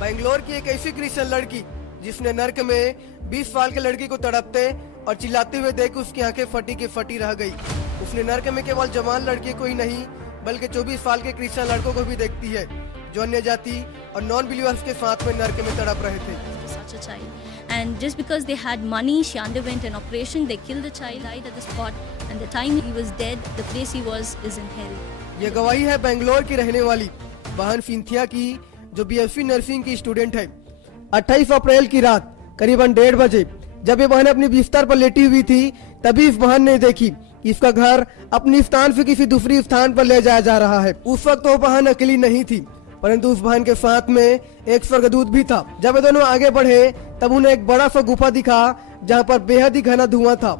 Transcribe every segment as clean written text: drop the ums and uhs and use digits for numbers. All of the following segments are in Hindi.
बेंगलोर की एक ऐसी क्रिश्चियन लड़की जिसने नर्क में 20 साल के लड़की को तड़पते और चिल्लाते हुए देख उसकी आंखें फटी की फटी रह गई। उसने नर्क में केवल जवान लड़की को ही नहीं बल्कि 24 साल के क्रिश्चियन लड़कों को भी देखती है जो अन्य जाति और नॉन बिलीवर्स के साथ में नर्क में तड़प रहे थे। Such a child. And just because they had money, she underwent an operation, they killed the child, died at the spot, and the time he was dead, the place he was is in hell. ये गवाही है बेंगलोर की रहने वाली बहन सिंथिया की, जो बीएससी नर्सिंग की स्टूडेंट है। 28 अप्रैल की रात करीबन 1:30 बजे जब ये बहन अपने बिस्तर पर लेटी हुई थी, तभी इस बहन ने देखी कि इसका घर अपनी स्थान से किसी दूसरी स्थान पर ले जाया जा रहा है। उस वक्त वो बहन अकेली नहीं थी, परंतु उस बहन के साथ में एक स्वर्गदूत भी था। जब ये दोनों आगे बढ़े तब उन्हें एक बड़ा सा गुफा दिखा जहाँ पर बेहद ही घना धुआं था।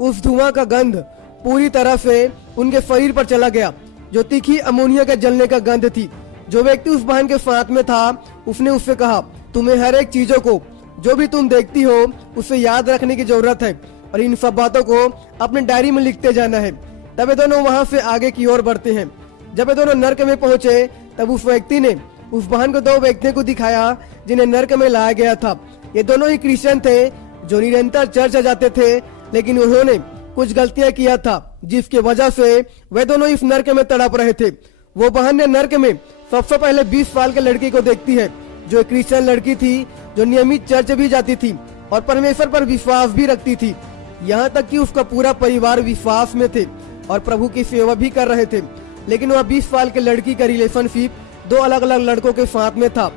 उस धुआं का गंध पूरी तरह से उनके शरीर पर चला गया, जो तीखी अमोनिया के जलने का गंध थी। जो व्यक्ति उस बहन के साथ में था उसने उससे कहा, तुम्हें हर एक चीजों को जो भी तुम देखती हो उसे याद रखने की जरूरत है और इन सब बातों को अपने डायरी में लिखते जाना है। तब ये दोनों वहाँ से आगे की ओर बढ़ते हैं। जब ये दोनों नर्क में पहुंचे तब उस व्यक्ति ने उस बहन को 2 व्यक्तियों को दिखाया जिन्हें नर्क में लाया गया था। ये दोनों ही क्रिश्चियन थे जो निरंतर चर्च जाते थे, लेकिन उन्होंने कुछ गलतियां किया था जिसकी वजह से वे दोनों इस नर्क में तड़प रहे थे। वो बहन ने नर्क में सबसे पहले 20 साल के लड़की को देखती है जो एक क्रिश्चियन लड़की थी जो नियमित चर्च भी जाती थी और परमेश्वर पर विश्वास भी रखती थी। यहाँ तक कि उसका पूरा परिवार विश्वास में थे और प्रभु की सेवा भी कर रहे थे, लेकिन वह 20 साल के लड़की का रिलेशनशिप 2 अलग अलग लड़कों के साथ में था।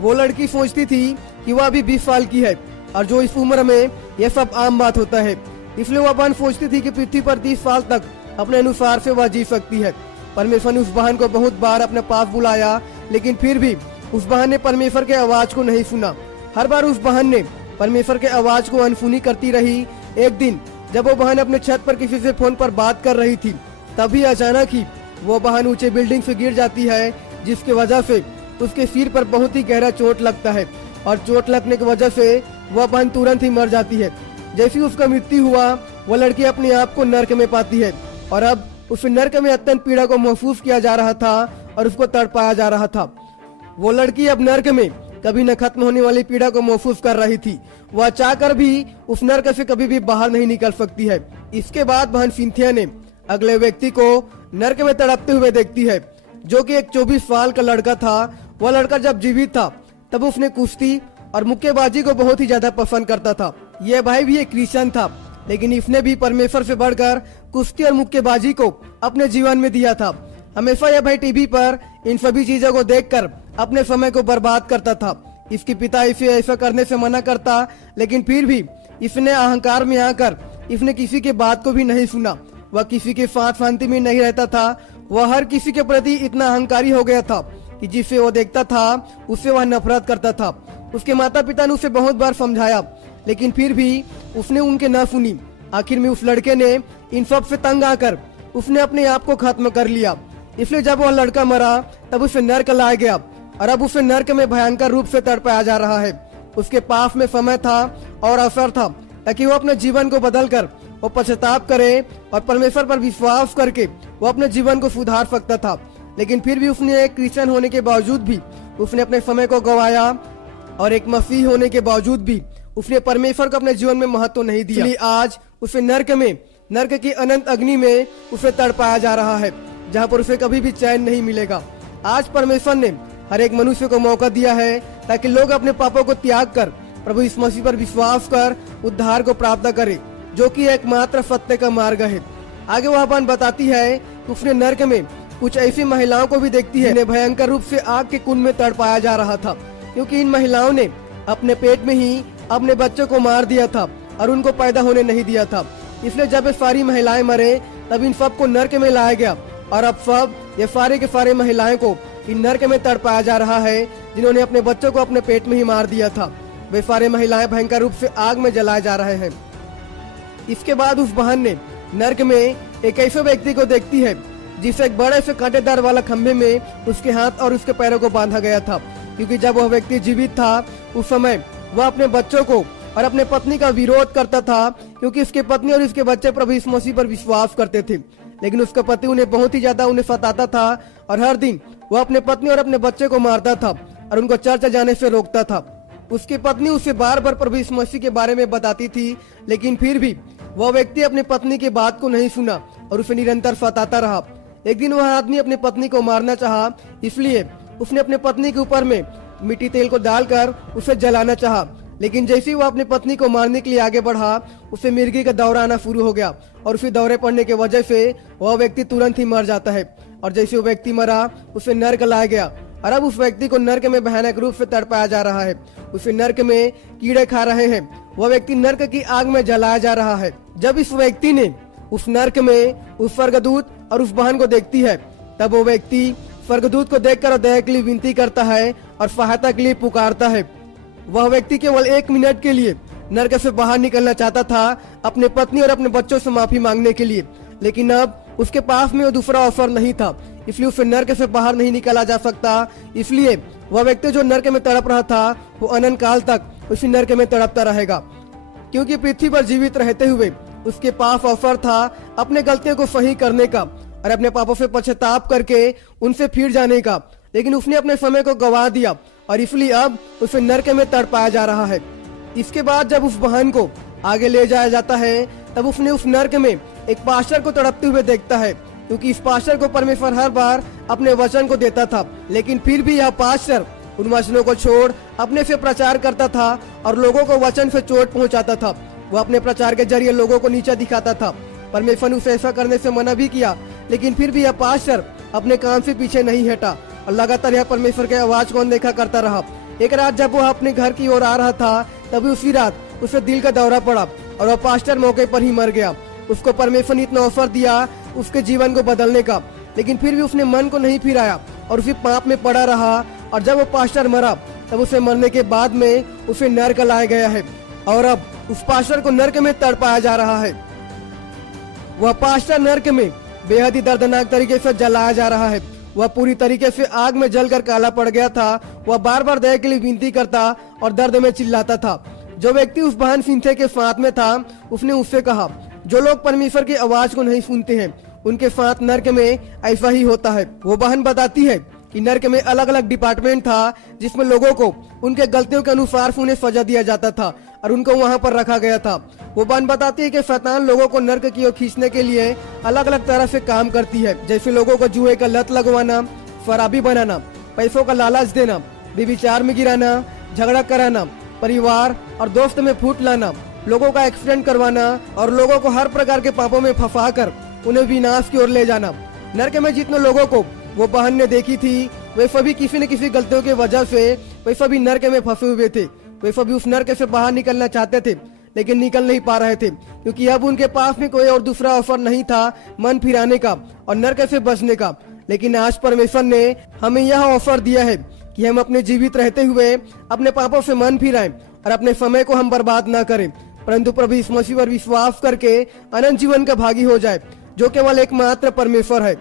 वो लड़की सोचती थी कि वह अभी 20 साल की है और जो इस उम्र में यह सब आम बात होता है, इसलिए वह बहन सोचती थी कि पृथ्वी पर 30 साल तक अपने अनुसार से वह जी सकती है। परमेश्वर ने उस बहन को बहुत बार अपने पास बुलाया, लेकिन फिर भी उस बहन ने परमेश्वर के आवाज को नहीं सुना। हर बार उस बहन ने परमेश्वर के आवाज को अनसुनी करती रही। एक दिन जब वो बहन अपने छत पर किसी से फोन पर बात कर रही थी, तभी अचानक ही वो बहन ऊंचे बिल्डिंग से गिर जाती है, जिसकी वजह से उसके सिर पर बहुत ही गहरा चोट लगता है और चोट लगने की वजह से वह बहन तुरंत ही मर जाती है। जैसे ही उसका मृत्यु हुआ, वह लड़की अपने आप को नर्क में पाती है और अब उस नर्क में अत्यंत पीड़ा को महसूस किया जा रहा था और उसको तड़पाया जा रहा था। वो लड़की अब नर्क में कभी न खत्म होने वाली पीड़ा को महसूस कर रही थी। वह चाहकर भी उस नर्क से कभी भी बाहर नहीं निकल सकती है। इसके बाद बहन सिंथिया ने अगले व्यक्ति को नर्क में तड़पते हुए देखती है, जो कि एक 24 साल का लड़का था। वह लड़का जब जीवित था तब उसने कुश्ती और मुक्केबाजी को बहुत ही ज्यादा पसंद करता था। यह भाई भी एक क्रिश्चियन था, लेकिन इसने भी परमेश्वर से बढ़कर कुश्ती और मुक्केबाजी को अपने जीवन में दिया था। हमेशा यह भाई टीवी पर इन सभी चीजों को देखकर अपने समय को बर्बाद करता था। इसके पिता इसे ऐसा करने से मना करता, लेकिन फिर भी इसने अहंकार में आकर इसने किसी के बात को भी नहीं सुना। वह किसी के साथ शांति में नहीं रहता था। वह हर किसी के प्रति इतना अहंकारी हो गया था कि जिसे वो देखता था उससे वह नफरत करता था। उसके माता पिता ने उसे बहुत बार समझाया, लेकिन फिर भी उसने उनके न सुनी। आखिर में उस लड़के ने इन सब से तंग आकर उसने अपने आप को खत्म कर लिया। इसलिए जब वह लड़का मरा तब उसे नर्क लाया गया और अब उसे नर्क में भयंकर रूप से तड़पाया जा रहा है। उसके पास में समय था और अवसर था ताकि वो अपने जीवन को बदल कर वो पश्चाताप करे और परमेश्वर पर विश्वास करके वो अपने जीवन को सुधार सकता था, लेकिन फिर भी उसने एक क्रिश्चियन होने के बावजूद भी उसने अपने समय को गंवाया और एक मसीही होने के बावजूद भी उसने परमेश्वर को अपने जीवन में महत्व नहीं दिया। इसलिए आज उसे नर्क की अनंत अग्नि में उसे तड़पाया जा रहा है, जहाँ पर उसे कभी भी चैन नहीं मिलेगा। आज परमेश्वर ने हर एक मनुष्य को मौका दिया है ताकि लोग अपने पापों को त्याग कर प्रभु यीशु मसीह पर विश्वास कर उद्धार को प्राप्त करे, जो कि एकमात्र सत्य का मार्ग है। आगे वह बहन बताती है कि उसने नर्क में कुछ ऐसी महिलाओं को भी देखती है जिन्हें भयंकर रूप से आग के कुंड में तड़पाया जा रहा था, क्योंकि इन महिलाओं ने अपने पेट में ही अपने बच्चों को मार दिया था और उनको पैदा होने नहीं दिया था। इसलिए जब ये सारी महिलाएं मरे तब इन सबको नर्क में लाया गया और अब सब ये सारे के सारे महिलाएं को इन नर्क में तड़पाया जा रहा है जिन्होंने अपने बच्चों को अपने पेट में ही मार दिया था। वे सारे महिलाएं भयंकर रूप से आग में जलाए जा रहे हैं। इसके बाद उस बहन ने नर्क में एक ऐसे व्यक्ति को देखती है जिसे एक बड़े से कांटेदार वाला खंभे में उसके हाथ और उसके पैरों को बांधा गया था, क्योंकि जब वह व्यक्ति जीवित था उस समय वह अपने बच्चों को और अपने पत्नी का विरोध करता था, क्योंकि उसके पत्नी और उसके बच्चे प्रभु यीशु मसीह पर विश्वास करते थे। लेकिन उसका पति उन्हें बहुत ही ज्यादा सताता था और हर दिन वह अपने पत्नी और अपने बच्चे को मारता था। और उनको चर्च जाने से रोकता था। उसकी पत्नी उसे बार बार प्रभु यीशु मसीह के बारे में बताती थी, लेकिन फिर भी वह व्यक्ति अपनी पत्नी की बात को नहीं सुना और उसे निरंतर सताता रहा। एक दिन वह आदमी अपनी पत्नी को मारना चाहा, इसलिए उसने अपने पत्नी के ऊपर में मिट्टी तेल को डालकर उसे जलाना चाहा। लेकिन जैसे ही वह अपनी पत्नी को मारने के लिए आगे बढ़ा, उसे मिर्गी का दौरा आना शुरू हो गया और उसे दौरे पड़ने की वजह से वह व्यक्ति तुरंत ही मर जाता है। और जैसे वो व्यक्ति मरा, उसे नर्क लाया गया और अब उस व्यक्ति को नर्क में भयानक रूप से तड़पाया जा रहा है। उसे नर्क में कीड़े खा रहे हैं। वह व्यक्ति नर्क की आग में जलाया जा रहा है। जब इस व्यक्ति ने उस नर्क में उस स्वर्गदूत और उस बहन को देखती है, तब वो व्यक्ति स्वर्गदूत को देखकर दया के लिए विनती करता है और सहायता के लिए पुकारता है। वह व्यक्ति केवल 1 मिनट के लिए नर्क से बाहर निकलना चाहता था, अपने पत्नी और अपने बच्चों से माफी मांगने के लिए, लेकिन अब उसके पास में वो दूसरा ऑफर नहीं था, इसलिए उसे नर्क से बाहर नहीं निकाला जा सकता। इसलिए वह व्यक्ति जो नर्क में तड़प रहा था, वो अनंत काल तक उसी नर्क में तड़पता रहेगा, क्योंकि पृथ्वी पर जीवित रहते हुए उसके पास ऑफर था अपने गलतियों को सही करने का और अपने पापों से पश्चाताप करके उनसे फिर जाने का, लेकिन उसने अपने समय को गवा दिया और इसलिए अब उसे नर्क में तड़पाया जा रहा है। इसके बाद जब उस बहन को आगे ले जाया जाता है, तब उसने उस नर्क में एक पास्टर को तड़पते हुए देखता है, क्योंकि इस पास्टर को परमेश्वर हर बार अपने वचन को देता था, लेकिन फिर भी यह पास्टर उन वचनों को छोड़ अपने से प्रचार करता था और लोगों को वचन से चोट पहुंचाता था। वो अपने प्रचार के जरिए लोगों को नीचा दिखाता था। परमेश्वर ने उसे ऐसा करने से मना भी किया, लेकिन फिर भी यह पास्टर अपने काम से पीछे नहीं हटा और लगातार यह परमेश्वर के आवाज को अनदेखा करता रहा। एक रात जब वह अपने घर की ओर आ रहा था, तभी उसी रात उसे दिल का दौरा पड़ा और वह पास्टर मौके पर ही मर गया। उसको परमेश्वर ने इतना ऑफर दिया उसके जीवन को बदलने का, लेकिन फिर भी उसने मन को नहीं फिराया और उसी पाप में पड़ा रहा। और जब वो पास्टर मरा, तब उसे मरने के बाद में उसे नर्क लाया गया है और अब उस पास्टर को नर्क में तड़पाया जा रहा है। वह पास्टर नर्क में बेहद ही दर्दनाक तरीके से जलाया जा रहा है। वह पूरी तरीके से आग में जलकर काला पड़ गया था। वह बार बार दया के लिए विनती करता और दर्द में चिल्लाता था। जो व्यक्ति उस बहन सिंथे के साथ में था, उसने उससे कहा, जो लोग परमेश्वर की आवाज को नहीं सुनते हैं, उनके साथ नर्क में ऐसा ही होता है। वो बहन बताती है कि नर्क में अलग अलग डिपार्टमेंट था, जिसमें लोगों को उनके गलतियों के अनुसार उन्हें सजा दिया जाता था और उनको वहां पर रखा गया था। वो बहन बताती है कि शैतान लोगों को नर्क की ओर खींचने के लिए अलग अलग तरह से काम करती है, जैसे लोगों को जुए का लत लगवाना, शराबी बनाना, पैसों का लालच देना, व्यभिचार में गिराना, झगड़ा कराना, परिवार और दोस्त में फूट लाना, लोगों का एक्सीडेंट करवाना और लोगों को हर प्रकार के पापों में फंसा कर उन्हें विनाश की ओर ले जाना। नर्क में जितने लोगों को वो बहन ने देखी थी, वे सभी किसी न किसी गलतियों की वजह से वे सभी नर्क में फंसे हुए थे। वे सभी उस नर्क से बाहर निकलना चाहते थे, लेकिन निकल नहीं पा रहे थे, क्योंकि अब उनके पास में कोई और दूसरा ऑफर नहीं था मन फिराने का और नर्क से बचने का। लेकिन आज परमेश्वर ने हमें यह ऑफर दिया है कि हम अपने जीवित रहते हुए अपने पापों से मन फिराएं और अपने समय को हम बर्बाद न करें, परंतु प्रभु यीशु मसीह पर विश्वास करके अनंत जीवन का भागी हो जाए, जो केवल एकमात्र परमेश्वर है।